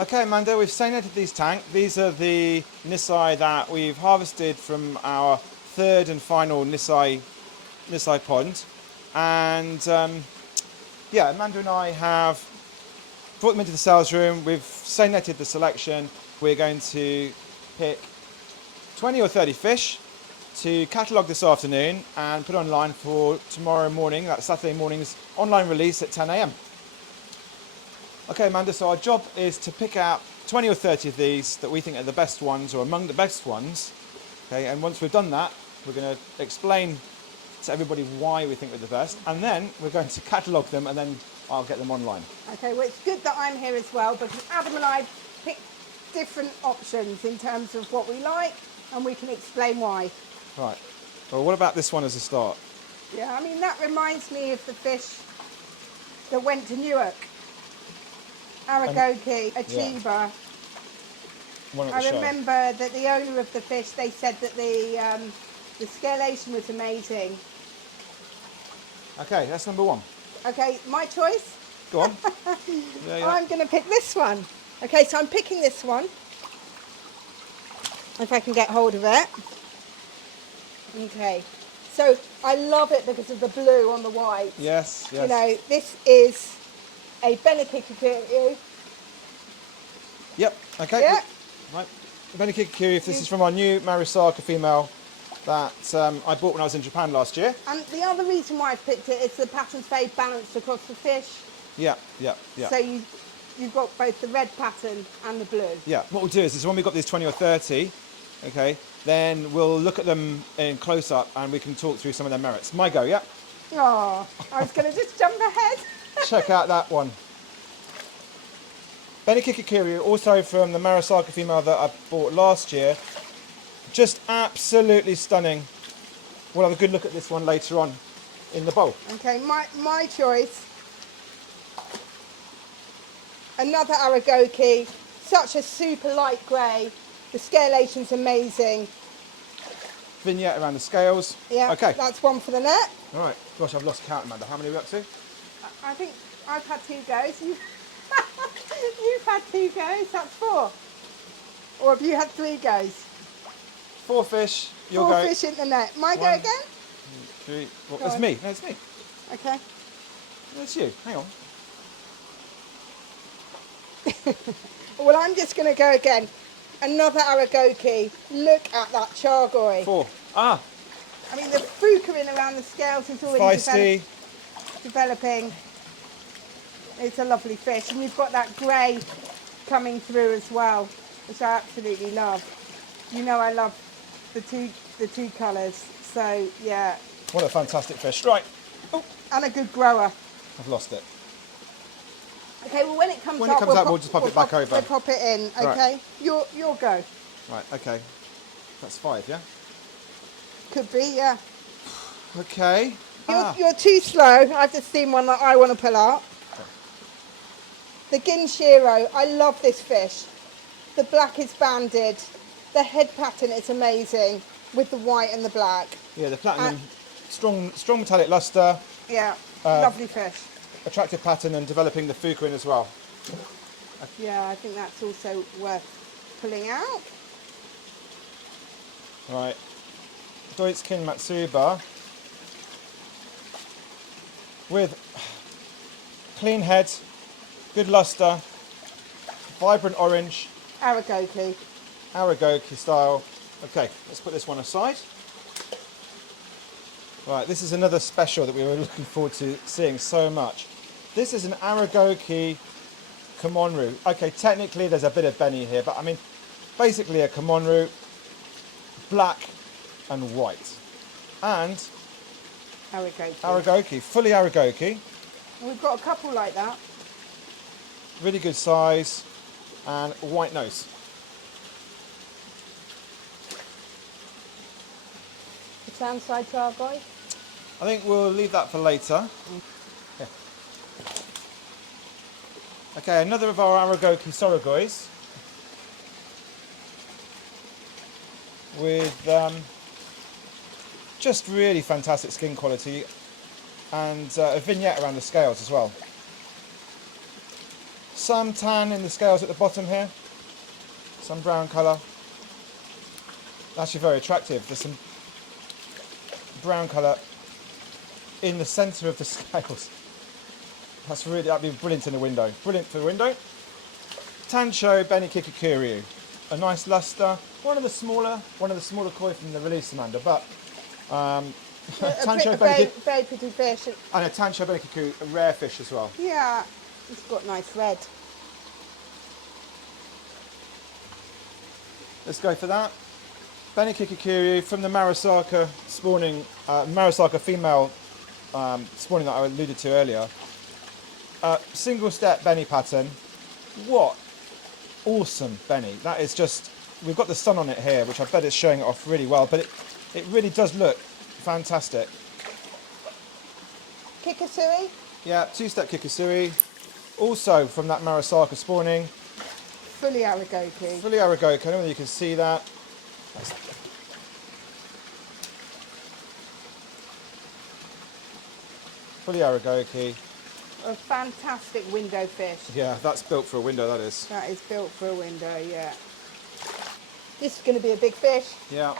Okay, Amanda, we've salinated these tank. These are the Nisai that we've harvested from our third and final Nisai pond. And yeah, Amanda and I have brought them into the sales room. We've salinated the selection. We're going to pick 20 or 30 fish to catalogue this afternoon and put online for tomorrow morning, that's Saturday morning's online release at 10 a.m. Okay, Amanda, so our job is to pick out 20 or 30 of these that we think are the best ones or among the best ones. Okay, and once we've done that, we're going to explain to everybody why we think we're the best, and then we're going to catalogue them, and then I'll get them online. Okay, well, it's good that I'm here as well, because Adam and I picked different options in terms of what we like, and we can explain why. Right. Well, what about this one as a start? Yeah, I mean, that reminds me of the fish that went to Newark. Aragoki, Achiever. One at the I show. remember that the owner of the fish, they said that the scalation was amazing. Okay, that's number one. Okay, my choice? Go on. Yeah. I'm going to pick this one. Okay, so I'm picking this one. If I can get hold of it. Okay, so I love it because of the blue on the white. Yes. You know, this is a Benekikikiri. Yep, okay. Yeah. Right. Benekikikiri, this is from our new Marisaka female that I bought when I was in Japan last year. And the other reason why I picked it is the pattern's very balanced across the fish. Yeah. So you've got both the red pattern and the blue. Yeah, what we'll do is when we've got these 20 or 30, okay, then we'll look at them in close-up and we can talk through some of their merits. My go, yeah? Oh, I was going to just jump ahead. Check out that one. Benekikikiri, also from the Marisaka female that I bought last year. Just absolutely stunning. We'll have a good look at this one later on in the bowl. Okay, my choice. Another Aragoki, such a super light grey. The scalation's amazing. Vignette around the scales. Yeah, okay. That's one for the net. All right. Gosh, I've lost count, Amanda. How many are we up to? I think I've had 2 goes. You've had 2 goes. That's 4. Or have you had 3 goes? 4 fish. Your 4 go. fish in the net. My go 1, again? 2, 3. Well, Go it's on. me. No, it's me. Okay. No, it's you. Hang on. Well, I'm just going to go again. Another Aragoki. Look at that chargoy. 4. Ah. I mean, the fukurin around the scales is already Feisty. developing. It's a lovely fish. And you've got that grey coming through as well, which I absolutely love. You know I love the two colours. So, yeah. What a fantastic fish. Right. Oh, and a good grower. I've lost it. Okay, well, when it comes When up, it comes up, we'll just pop it back over. We'll pop it in, okay? Right. Your go. Right, okay. That's 5, yeah? Could be, yeah. Okay. You're too slow. I've just seen one that I want to pull up. The Ginshiro. I love this fish. The black is banded. The head pattern is amazing with the white and the black. Yeah, the platinum, strong metallic luster. Yeah, lovely fish. Attractive pattern and developing the fukurin as well. Yeah, I think that's also worth pulling out. Right. Deutzkin Matsuba with clean head, good luster, vibrant orange, Aragoki. Aragoki style. Okay, let's put this one aside. Right, this is another special that we were looking forward to seeing so much. This is an Aragoki Komonru. Okay, technically there's a bit of Benny here, but I mean, basically a Komonru, black and white. And Aragoki, fully Aragoki. We've got a couple like that. Really good size and white nose. The Sansai chargoy. I think we'll leave that for later. Yeah. Okay, another of our Aragoki Sorogois with just really fantastic skin quality and a vignette around the scales as well. Some tan in the scales at the bottom here, some brown colour. Actually very attractive. There's some brown colour in the centre of the scales. That'd be brilliant in the window. Brilliant for the window. Tancho Beni Kikikiryu. A nice lustre. One of the smaller koi from the release, Amanda, but Tancho Beni very pretty fish. and a Tancho Beni Kikiryu, a rare fish as well. Yeah, it's got nice red. Let's go for that. Beni Kikikiryu from the Marasaka spawning, Marasaka female spawning that I alluded to earlier. Single step Beni pattern. What awesome Beni. That is just, we've got the sun on it here, which I bet is showing it off really well, but it really does look fantastic. Kikisui? Yeah, two-step Kikisui. Also from that Marasaka spawning. Fully Aragoki. Fully Aragoki, I don't know whether you can see that. Fully Aragoki. A fantastic window fish. Yeah, that's built for a window, that is. That is built for a window, yeah. This is going to be a big fish. Yeah.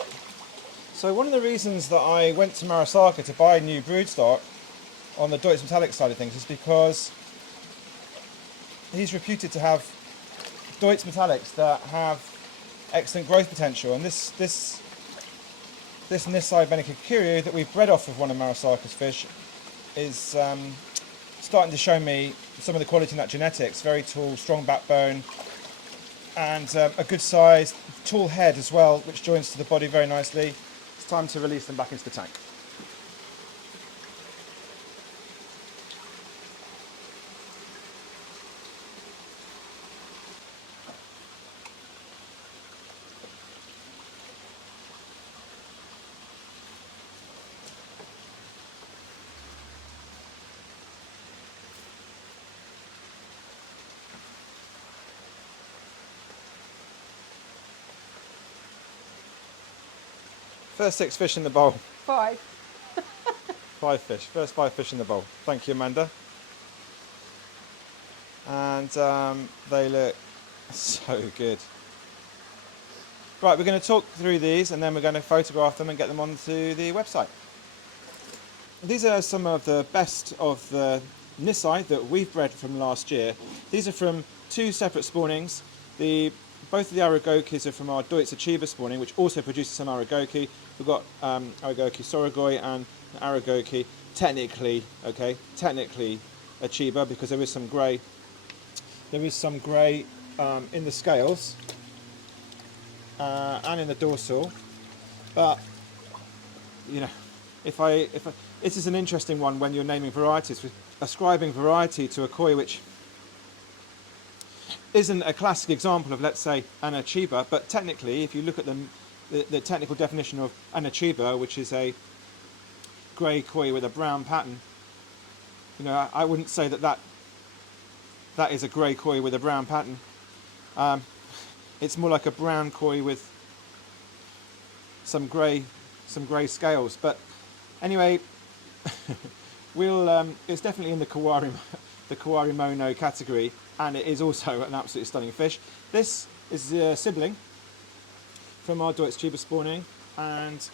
So one of the reasons that I went to Marasaka to buy new broodstock on the Deutz Metallic side of things is because he's reputed to have Deutz Metallics that have excellent growth potential, and this Nisai Beni Kikiryu that we've bred off of one of Marasaka's fish is starting to show me some of the quality in that genetics. Very tall, strong backbone, and a good size, tall head as well, which joins to the body very nicely. It's time to release them back into the tank. First 6 fish in the bowl. 5. 5 fish. First 5 fish in the bowl. Thank you, Amanda. And they look so good. Right, we're going to talk through these and then we're going to photograph them and get them onto the website. These are some of the best of the Nisai that we've bred from last year. These are from 2 separate spawnings. Both of the Aragokis are from our Deutz Achiba spawning, which also produces some Aragoki. We've got Aragoki Sorogoi and Aragoki, technically Achiba, because there is some grey. There is some grey in the scales and in the dorsal. But you know, if this is an interesting one when you're naming varieties, ascribing variety to a koi which isn't a classic example of, let's say, an Achiba, but technically, if you look at the technical definition of an Achiba, which is a grey koi with a brown pattern, you know, I wouldn't say that is a grey koi with a brown pattern. It's more like a brown koi with some grey scales. But anyway, it's definitely in the Kawari Mono category, and it is also an absolutely stunning fish. This is a sibling from our Deutz Achiba spawning, and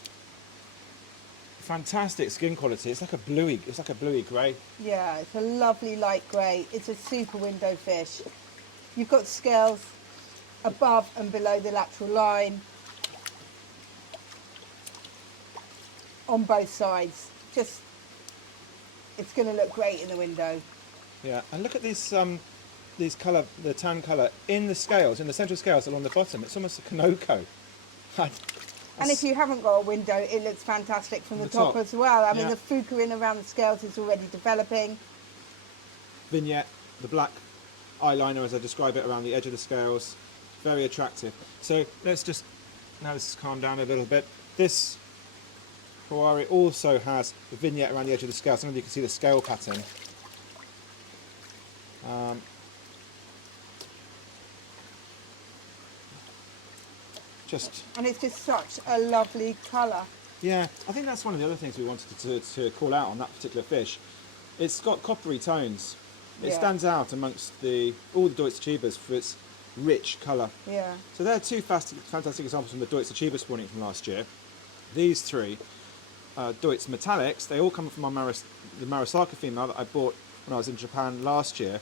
fantastic skin quality. It's like a bluey grey. Yeah, it's a lovely light grey. It's a super window fish. You've got scales above and below the lateral line on both sides. Just, it's going to look great in the window. Yeah, and look at these colour, the tan colour in the scales, in the central scales along the bottom. It's almost a Kanoko. And if you haven't got a window, it looks fantastic from the top as well. I mean, the fukurin around the scales is already developing. Vignette, the black eyeliner, as I describe it, around the edge of the scales, very attractive. So let's just, now this has calmed down a little bit. This Kawari also has the vignette around the edge of the scale. Some of you can see the scale pattern. And it's just such a lovely colour. Yeah, I think that's one of the other things we wanted to call out on that particular fish. It's got coppery tones It Yeah. stands out amongst all the Deutsche Chibas for its rich colour. Yeah. So there are two fantastic examples from the Deutsche Chiba spawning from last year. These three, Deutsche Metallics, they all come from the Marasaka female that I bought when I was in Japan last year.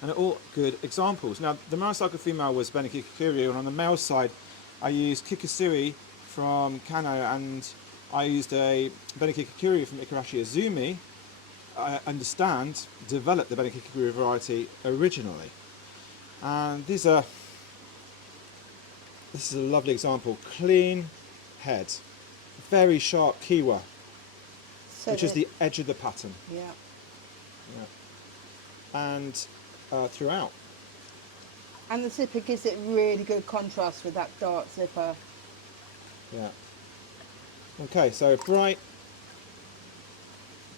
And they're all good examples. Now, the Marasaka female was Benikikikiryu, and on the male side, I used Kikasui from Kano, and I used a Benikikikiryu from Ikarashi Azumi. I understand, developed the Benikikikiryu variety originally. And this is a lovely example. Clean head, very sharp kiwa, So which is the edge of the pattern. Yeah. Yeah. And throughout. And the zipper gives it really good contrast with that dark zipper. Yeah. Okay, so bright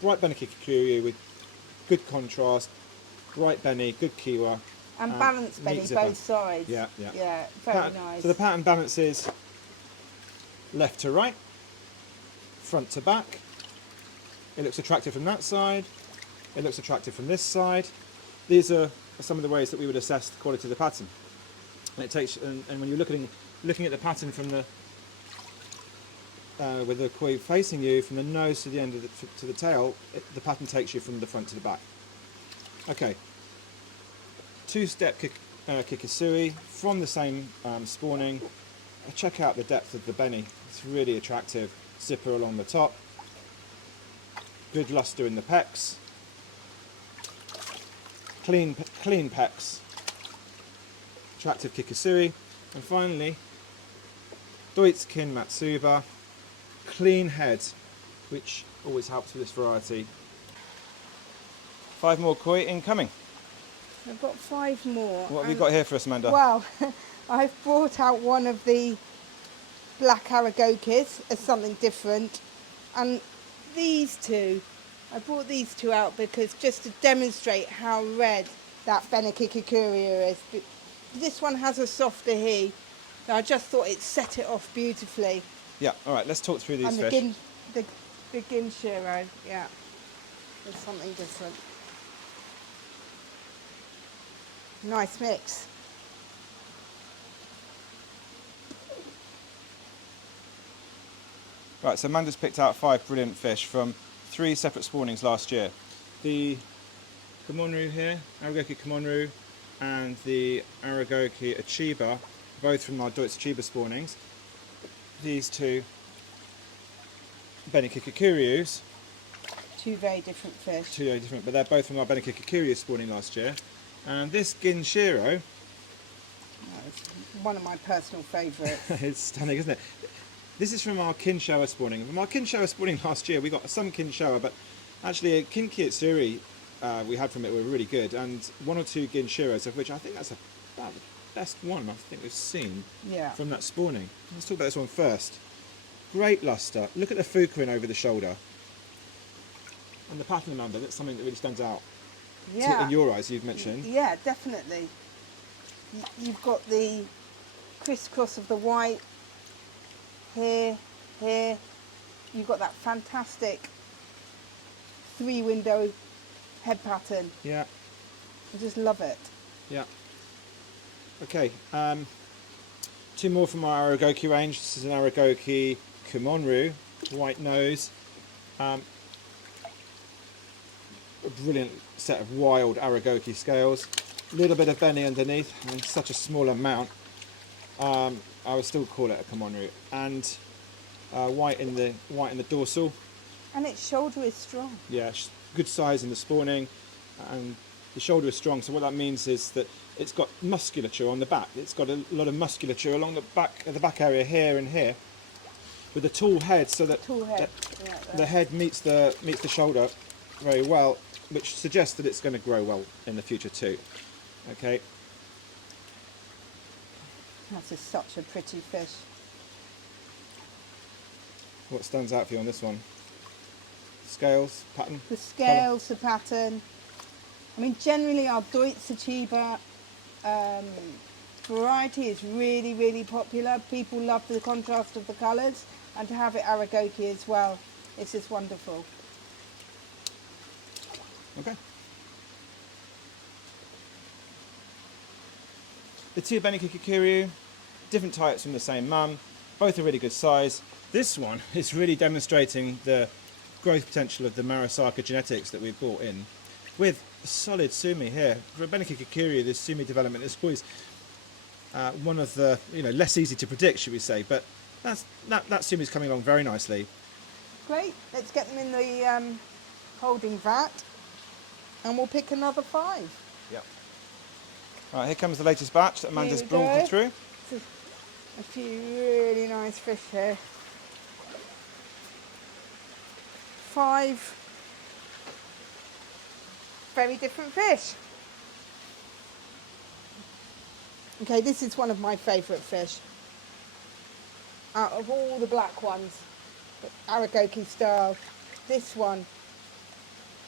Benikikikiryu with good contrast, bright Beni, good kiwa. And balanced neat belly, zipper. both sides. Yeah, yeah. Yeah, very nice. So the pattern balances left to right, front to back. It looks attractive from that side. It looks attractive from this side. These are some of the ways that we would assess the quality of the pattern. And it takes, and when you're looking at the pattern from the with the koi facing you, from the nose to the end of to the tail, the pattern takes you from the front to the back. Okay. Two-step Kikasui from the same spawning. Check out the depth of the Beni. It's really attractive. Zipper along the top. Good luster in the pecs. Clean pecs. Attractive Kikasui. And finally, Deutsche Kin Matsuba. Clean head, which always helps with this variety. 5 more koi incoming. I've got 5 more. What have you got here for us, Amanda? Well, I've brought out one of the black aragokis as something different. And these two, I brought these two out because just to demonstrate how red that Benikikikiryu is. This one has a softer he. So I just thought it set it off beautifully. Yeah, all right, let's talk through these And fish. the Ginshiro, yeah, there's something different. Nice mix. Right, so Amanda's picked out 5 brilliant fish from 3 separate spawnings last year. The Komonru here, Aragoki Komonru, and the Aragoki Achiba, both from our Deutsche Chiba spawnings. These two Benikikikuryus, 2 very different fish. 2 very different, but they're both from our Benikikikiryu spawning last year. And this Ginshiro, It's one of my personal favourites. it's stunning, isn't it? This is from our Kinshowa spawning. From our Kinshowa spawning last year, we got some Kinshowa, but actually a Kinkitsuri we had from it were really good, and 1 or 2 Ginshiros, of which I think that's about the best one I think we've seen Yeah. from that spawning. Let's talk about this one first. Great luster. Look at the fukuin over the shoulder. And the pattern under, that's something that really stands out. Yeah. In your eyes, you've mentioned. Yeah, definitely. You've got the crisscross of the white here. You've got that fantastic 3-window head pattern. Yeah, I just love it. yeah. Okay, 2 more from our Aragoki range. This is an Aragoki Kumonru, white nose. A brilliant set of wild Aragoki scales. A little bit of Beni underneath, and such a small amount. I would still call it a Kumonru. And white in the dorsal. And its shoulder is strong. Yeah, good size in the spawning, and the shoulder is strong. So what that means is that it's got musculature on the back. It's got a lot of musculature along the back area here and here, with a tall head, so that Tall head. the head meets the shoulder very well, which suggests that it's going to grow well in the future too. Okay. That's just such a pretty fish. What stands out for you on this one? Scales, pattern. The scales, the pattern. I mean, generally our Deutsche Chiba variety is really, really popular. People love the contrast of the colours, and to have it Aragoki as well, it's just wonderful. Okay. The two Benikikikiryu, different types from the same mum, both are really good size. This one is really demonstrating the growth potential of the Marasaka genetics that we've brought in, with a solid sumi here. For a Benikikikiryu, this sumi development is always one of the less easy to predict, should we say? But that sumi is coming along very nicely. Great. Let's get them in the holding vat, and we'll pick another 5. Yep. Right, here comes the latest batch that Amanda's Here we brought go. through. A few really nice fish here. 5 very different fish. Okay, this is one of my favourite fish. Out of all the black ones, the Aragoki style, this one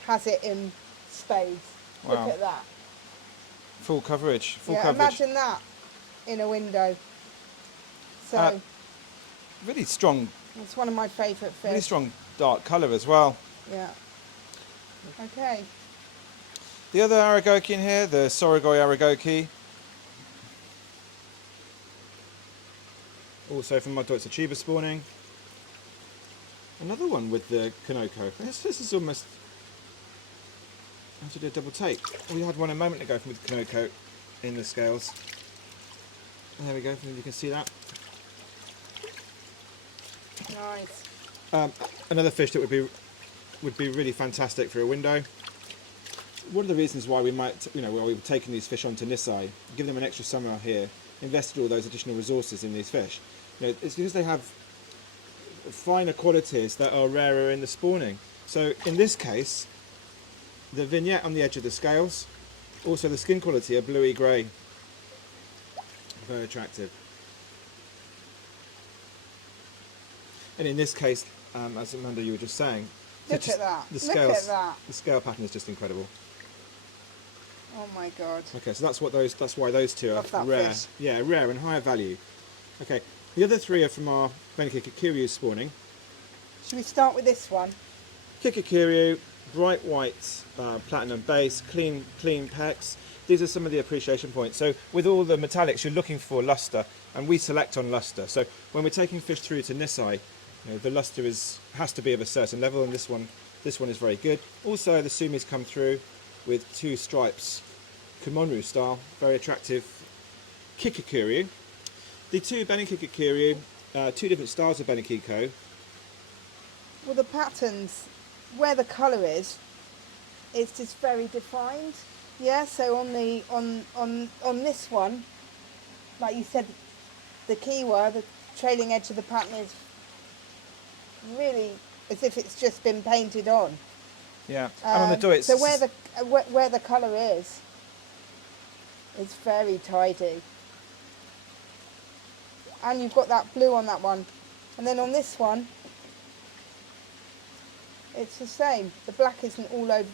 has it in spades. Wow. Look at that. Full coverage. Full Yeah, coverage. imagine that in a window. So Really strong. it's one of my favourite fish. Really strong dark colour as well. Yeah. Okay. The other Aragoki in here, the Sorogoi Aragoki. Also from Muddots Achiba spawning. Another one with the Kanoko. This is almost... I have to do a double take. We had one a moment ago with the Kanoko in the scales. There we go, you can see that. Nice. Another fish that would be really fantastic for a window. One of the reasons why we might, why we've taken these fish onto Nisai, give them an extra summer here, invested all those additional resources in these fish. It's because they have finer qualities that are rarer in the spawning. So in this case, the vignette on the edge of the scales, also the skin quality are bluey grey. Very attractive. And in this case, as Amanda, you were just saying, Look at that. The Look at that. The scale pattern is just incredible. Oh my god. Okay, so that's why those two are Love that rare. fish. Yeah, rare and higher value. Okay, the other 3 are from our Benikikikiryu spawning. Should we start with this one? Kikikiryu, bright white platinum base, clean pecs. These are some of the appreciation points. So with all the metallics, you're looking for luster, and we select on luster. So when we're taking fish through to Nisai, the luster has to be of a certain level, and this one is very good. Also, the sumis come through with 2 stripes, Kumonru style, very attractive Kikikiryu. The 2 Benikikikiryu, 2 different styles of Benikiko. Well, the patterns, where the colour is, it's just very defined. Yeah, so on this one, like you said, the kiwa, the trailing edge of the pattern is really as if it's just been painted on. Yeah, and on the do So where the colour is, it's very tidy. And you've got that blue on that one. And then on this one, it's the same. The black isn't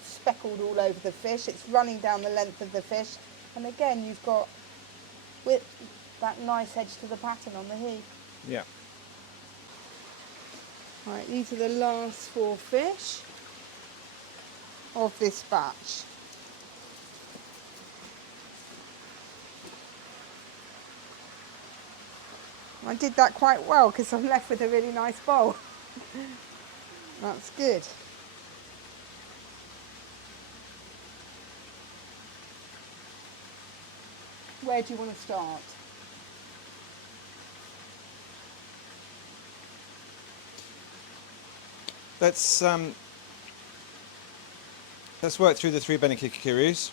speckled all over the fish. It's running down the length of the fish. And again, you've got with that nice edge to the pattern on the he. Yeah. Right, these are the last 4 fish of this batch. I did that quite well because I'm left with a really nice bowl. That's good. Where do you want to start? Let's work through the 3 Benikikikirus.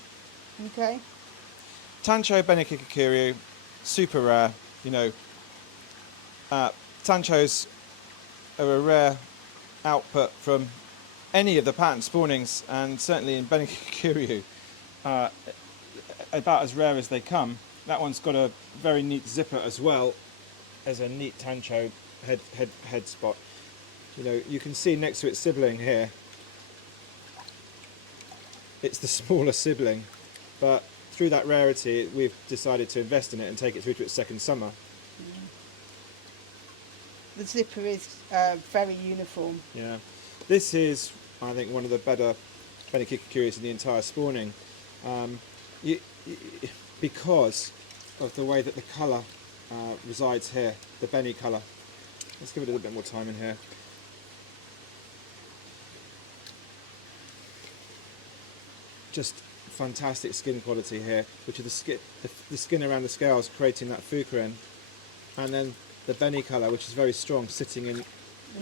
Okay. Tancho Benikikikiryu, super rare. Tanchos are a rare output from any of the pattern spawnings, and certainly in Benikikikiryu, about as rare as they come. That one's got a very neat zipper as well as a neat Tancho head spot. You can see next to its sibling here, it's the smaller sibling, but through that rarity, we've decided to invest in it and take it through to its second summer. The zipper is very uniform. Yeah, this is, I think, one of the better Benikikikirus in the entire spawning, because of the way that the colour resides here, the Benny colour. Let's give it a little bit more time in here. Just fantastic skin quality here, which is the skin around the scales creating that fukurin, and then the Benny colour, which is very strong, sitting in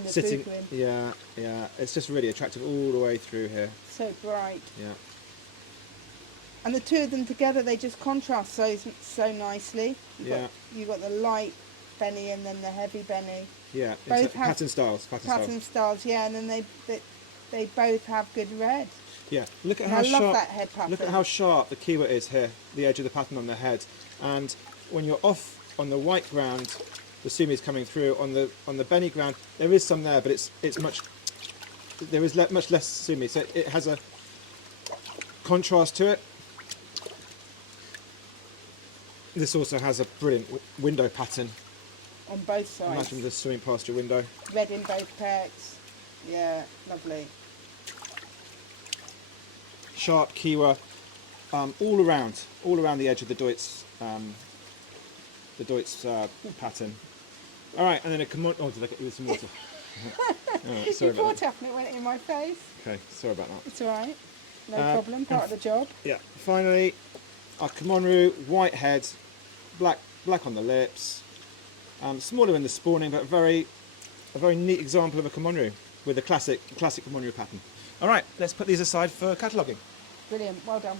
the sitting. fukurin. Yeah. It's just really attractive all the way through here. So bright. Yeah. And the two of them together, they just contrast so nicely. You've got the light Benny and then the heavy Benny. Yeah. Both have pattern styles. pattern styles. Yeah, and then they both have good red. Yeah, look at And how I love sharp. that head pattern. Look at how sharp the kiwa is here, the edge of the pattern on the head. And when you're off on the white ground, the sumi is coming through. On the Benny ground, there is some there, but it's much. There is much less sumi, so it has a contrast to it. This also has a brilliant window pattern. On both sides. Imagine just swimming past your window. Red in both pecks. Yeah, lovely. Sharp kiwa, all around the edge of the Deutz pattern. All right, and then a kimono. Oh, did I get you with some water? Right, sorry You about poured that. up and it went in my face. Okay, sorry about that. It's all right. No problem. Part of the job. Yeah. Finally, our kimono, white head, black on the lips. Smaller in the spawning, but a very neat example of a kimono with a classic kimono pattern. All right, let's put these aside for cataloguing. Brilliant. Well done.